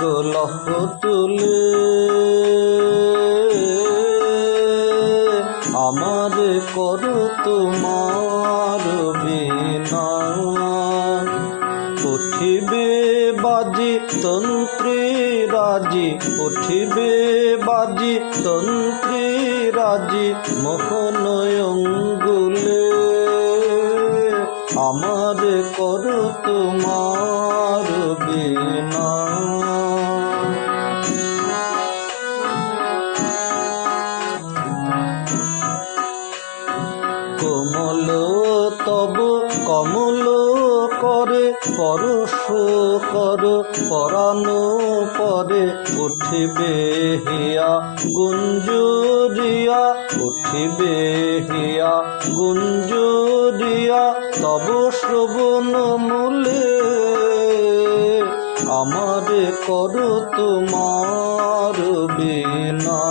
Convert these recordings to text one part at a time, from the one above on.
গো লহ তুলে আমার করো তোমার বিনা। উঠিবে বাজি তন্ত্রী রাজি, উঠিবে বাজি তন্ত্রী রাজি মোহন অঙ্গুলে আমার করো তোমার বিনা। কোমল তব কমল করে পরশ কর পরাণ পরে উঠিবে হিয়া গুঞ্জরিয়া, উঠিবে হিয়া গুঞ্জরিয়া তব শ্রবণ মূলে আমার করো তোমার বিনা।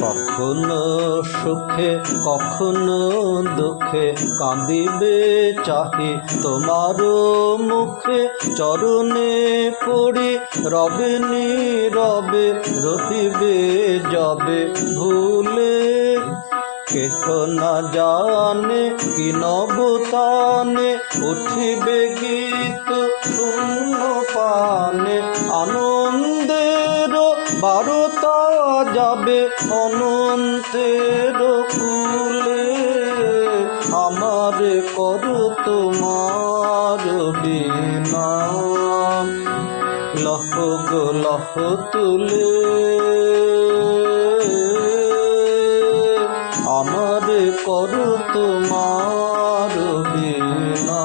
কখনো সুখে কখনো দুঃখে কাঁদিবে চাহি তোমার মুখে, চরণে পড়ি রবে নীরবে রহিবে যবে ভুলে। কেহ না জানে কি নবতানে উঠিবে গীত শূন্য পানে, আনন্দের বারতা যাবে অনন্তের কুলে আমার করো তোমার বিনা। লহ গো লহ তুলে আমার করো তোমার বিনা।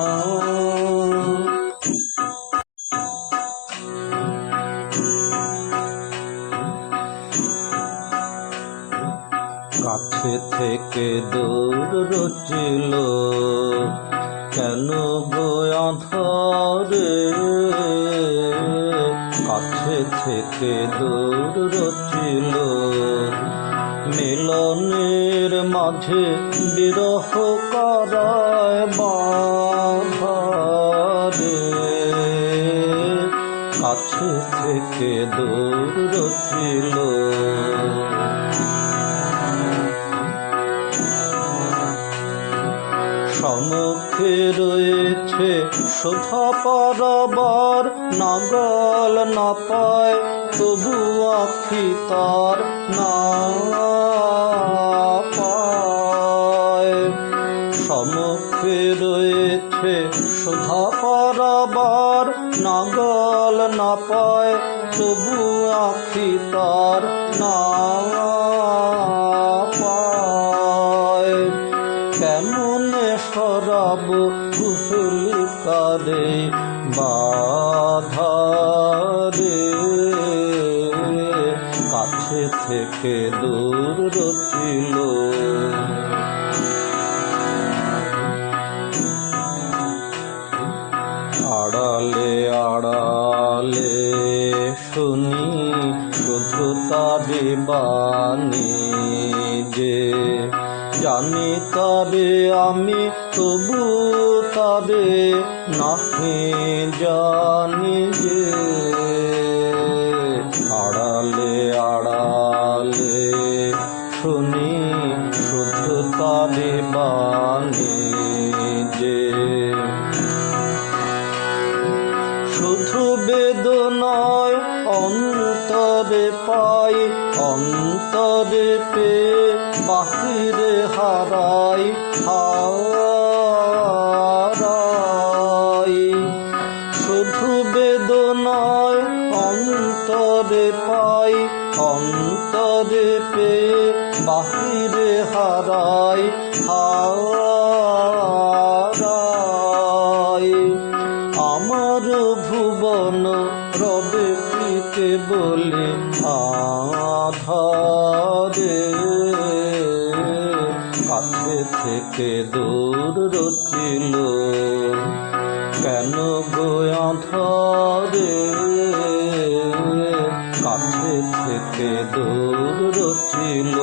কাছে থেকে দূর রচিল কেন গো আঁধারে, কাছে থেকে দূর রচিল মিলনের মাঝে বিরহ করায় বাঁধারে। কাছে থেকে দূর রচিল সম্মুখে রয়েছে শোভা পারাবার, নাগল না পায় তবু আখি তার না পায়। সম্মুখে রয়েছে শোভা পারাবার, নাগল না পায় তবু আখি তার না পায়। কেমনে সরাব কুহেলিকারে বাধারে, কাছে থেকে দূর রচিল আড়ালে আড়ালে শুনি শুধু তারি বাণী যে, জানি তারে আমি তবু তারে নাহি জানি যে। আড়ালে আড়ালে শুনি শুধু তারে বাণী যে, শুধু বেদনায় অন্তরে পাই অন্তরে পেয়ে বাহিরে হারাই হারাই। শুধু বেদনায় অন্তরে পাই অন্তরে পেয়ে বাহিরে হারাই হারাই। আমার ভুবন রবে পিতে বলে আধারে, কাছে থেকে দূর রচিল কেন গো আঁধারে, কাছে থেকে দূর রচিল।